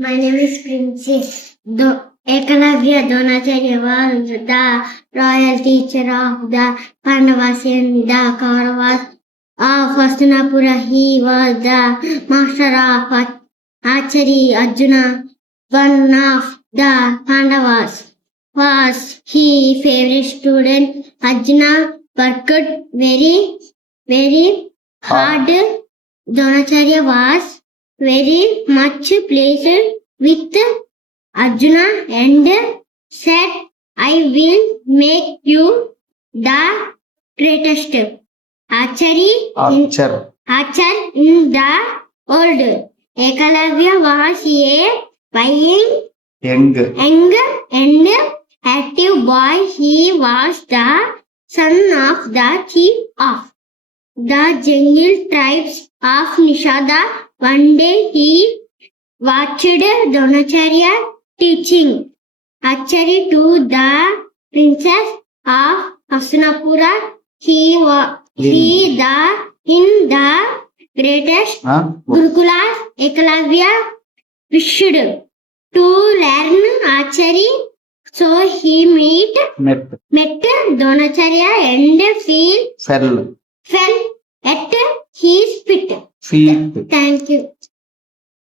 My name is Princess. Ekalavya Dronacharya was the royal teacher of the Pandavas and the Kauravas of Hastinapura. He was the master of archery. Arjuna, one of the Pandavas, was his favorite student. Arjuna worked very hard. Dronacharya was very much pleased with Arjuna and said, I will make you the greatest archer in the world. Ekalavya was a young and active boy. He was the son of the chief of the jungle tribes of Nishada. One day he watched Dronacharya teaching archery to the princess of Hastinapura. In the greatest Gurukulas, Ekalavya wished to learn archery. So he met Dronacharya and fell at his feet. Thank you.